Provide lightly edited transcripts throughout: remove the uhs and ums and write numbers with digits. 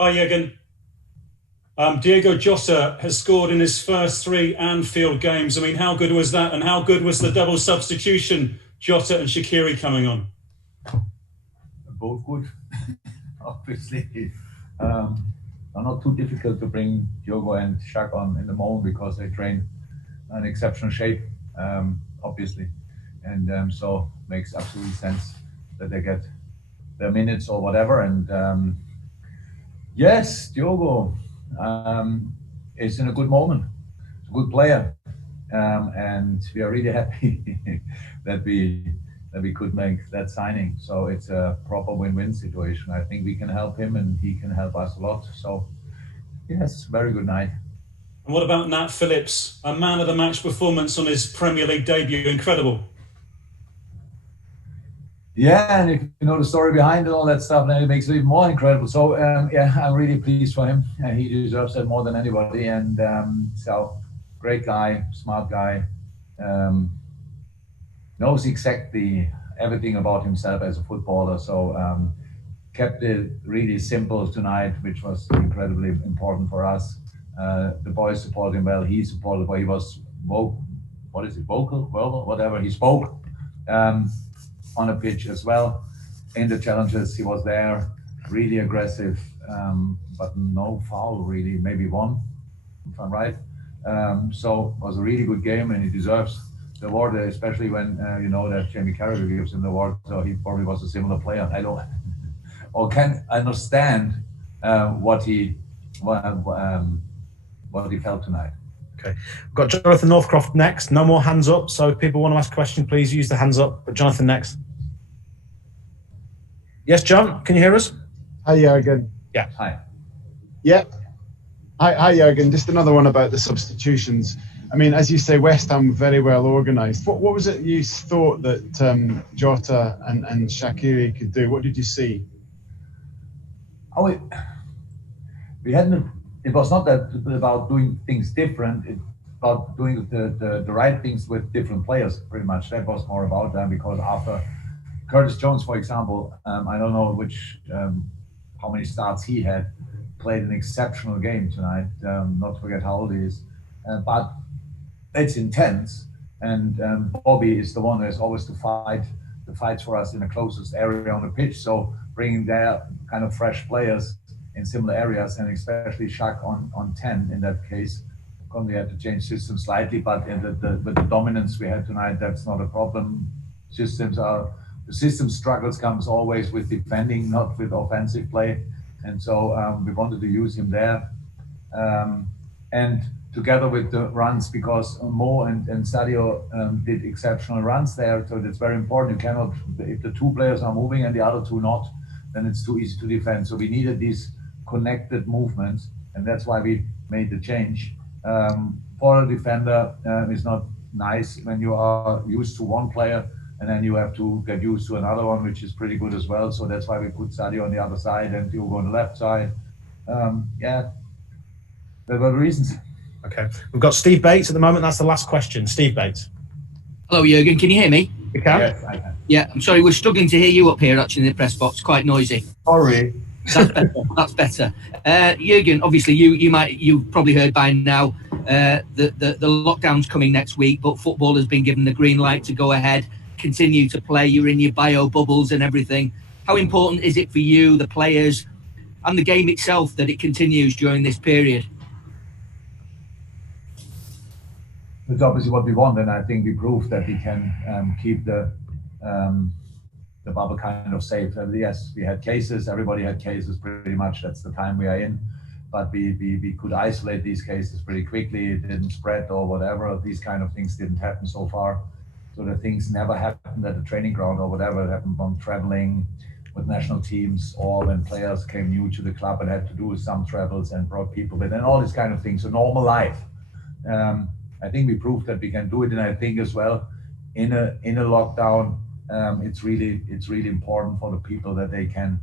Hi, Jurgen. Diogo Jota has scored in his first three Anfield games. I mean, how good was that? And how good was the double substitution, Jota and Shaqiri coming on? Both good, obviously. Are not too difficult to bring Diogo and Shaq on in the moment because they train in exceptional shape, obviously. And so makes absolute sense that they get their minutes or whatever. And yes, Diogo is in a good moment. He's a good player, and we are really happy that we could make that signing. So it's a proper win-win situation. I think we can help him, and he can help us a lot. So yes, very good night. And what about Nat Phillips? A man of the match performance on his Premier League debut. Incredible. Yeah, and if you know the story behind it, all that stuff, then it makes it even more incredible. So yeah, I'm really pleased for him. He deserves that more than anybody. And so great guy, smart guy, knows exactly everything about himself as a footballer. So kept it really simple tonight, which was incredibly important for us. The boys supported him well. He supported well. He was vocal, whatever. He spoke. On a pitch as well. In the challenges, he was there, really aggressive, but no foul really, maybe one, if I'm right. So it was a really good game, and he deserves the award, especially when you know that Jamie Carragher gives him the award. So he probably was a similar player. I don't, or can understand what he felt tonight. Okay, we've got Jonathan Northcroft next. No more hands up, so if people want to ask a question, please use the hands up. But Jonathan next. Yes, John, can you hear us? Hi, Jurgen. Yeah. Hi. Yeah. Hi, Jurgen. Just another one about the substitutions. I mean, as you say, West Ham very well organised. What was it you thought that Jota and Shaqiri could do? What did you see? Oh, we hadn't. It was not that about doing things different. It's about doing the right things with different players, pretty much. That was more about them, because after Curtis Jones, for example, I don't know how many starts he had, played an exceptional game tonight, not to forget how old he is. But it's intense, and Bobby is the one who has always to fight the fights for us in the closest area on the pitch. So bringing their kind of fresh players in similar areas, and especially Shaq on 10 in that case. We had to change systems slightly, but with the dominance we had tonight, that's not a problem. The system struggles comes always with defending, not with offensive play. And so we wanted to use him there. And together with the runs, because Mo and Sadio did exceptional runs there. So that's very important. You cannot, if the two players are moving and the other two not, then it's too easy to defend. So we needed these connected movements, and that's why we made the change. For a defender, it's not nice when you are used to one player and then you have to get used to another one, which is pretty good as well. So that's why we put Sadio on the other side and Diogo on the left side. Yeah, there were reasons. Okay, we've got Steve Bates at the moment. That's the last question. Steve Bates. Hello, Jurgen. Can you hear me? You can? Yes, I can. Yeah, I'm sorry. We're struggling to hear you up here, actually, in the press box. Quite noisy. Sorry. That's better. That's better. Jurgen, obviously, you've probably heard by now the lockdown's coming next week, but football has been given the green light to go ahead, continue to play. You're in your bio bubbles and everything. How important is it for you, the players, and the game itself that it continues during this period? It's obviously what we want, and I think we proved that we can keep the bubble kind of safe. Yes, we had cases. Everybody had cases pretty much. That's the time we are in. But we could isolate these cases pretty quickly. It didn't spread or whatever. These kind of things didn't happen so far. So the things never happened at the training ground or whatever. It happened from traveling with national teams, or when players came new to the club and had to do some travels and brought people with, and all this kind of things. So normal life. I think we proved that we can do it, and I think as well in a lockdown, it's really important for the people that they can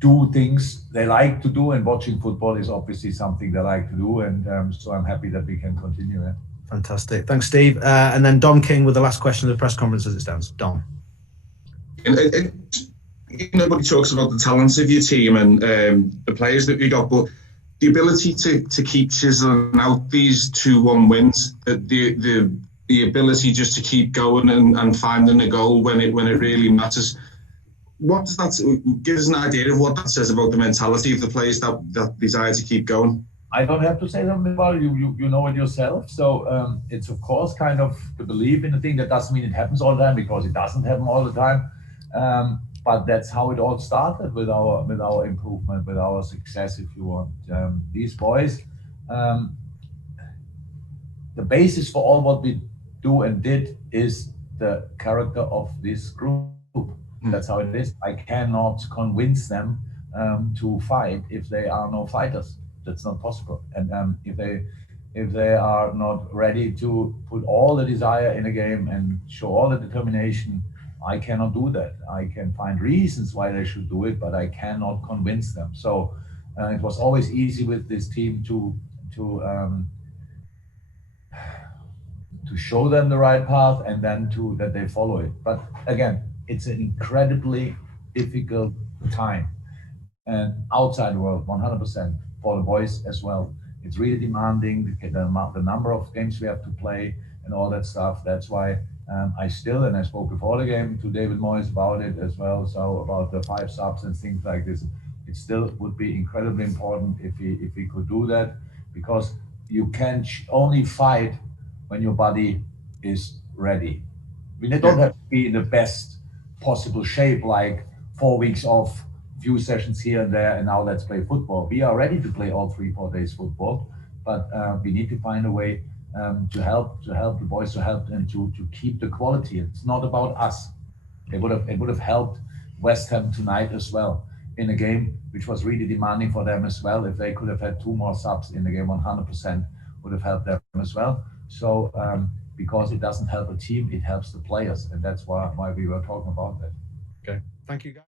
do things they like to do, and watching football is obviously something they like to do, and so I'm happy that we can continue it. Fantastic, thanks, Steve. And then Don King with the last question of the press conference as it stands. Don. Nobody talks about the talents of your team and the players that we got, but the ability to keep chiseling out these 2-1 wins, the ability just to keep going and finding a goal when it really matters. What does that give us an idea of what that says about the mentality of the players that desire to keep going? I don't have to say something about it. You know it yourself. So it's of course kind of the belief in the thing. That doesn't mean it happens all the time, because it doesn't happen all the time. But that's how it all started with our improvement, with our success, if you want. These boys, the basis for all what we do and did is the character of this group. That's how it is. I cannot convince them to fight if they are no fighters. That's not possible. And if they are not ready to put all the desire in a game and show all the determination, I cannot do that. I can find reasons why they should do it, but I cannot convince them. So it was always easy with this team to show them the right path, and then that they follow it. But again, it's an incredibly difficult time, and outside the world, 100% for the boys as well. It's really demanding, the number of games we have to play and all that stuff. That's why I spoke before the game to David Moyes about it as well, so about the 5 subs and things like this. It still would be incredibly important if we could do that, because you can only fight when your body is ready. We don't have to be in the best possible shape, like 4 weeks off, few sessions here and there, and now let's play football. We are ready to play all 3-4 days football, but we need to find a way to help the boys, to help them to keep the quality. It's not about us. It would have helped West Ham tonight as well, in a game which was really demanding for them as well. If they could have had 2 more subs in the game, 100% would have helped them as well. So because it doesn't help a team, it helps the players, and that's why we were talking about that. Okay, thank you guys.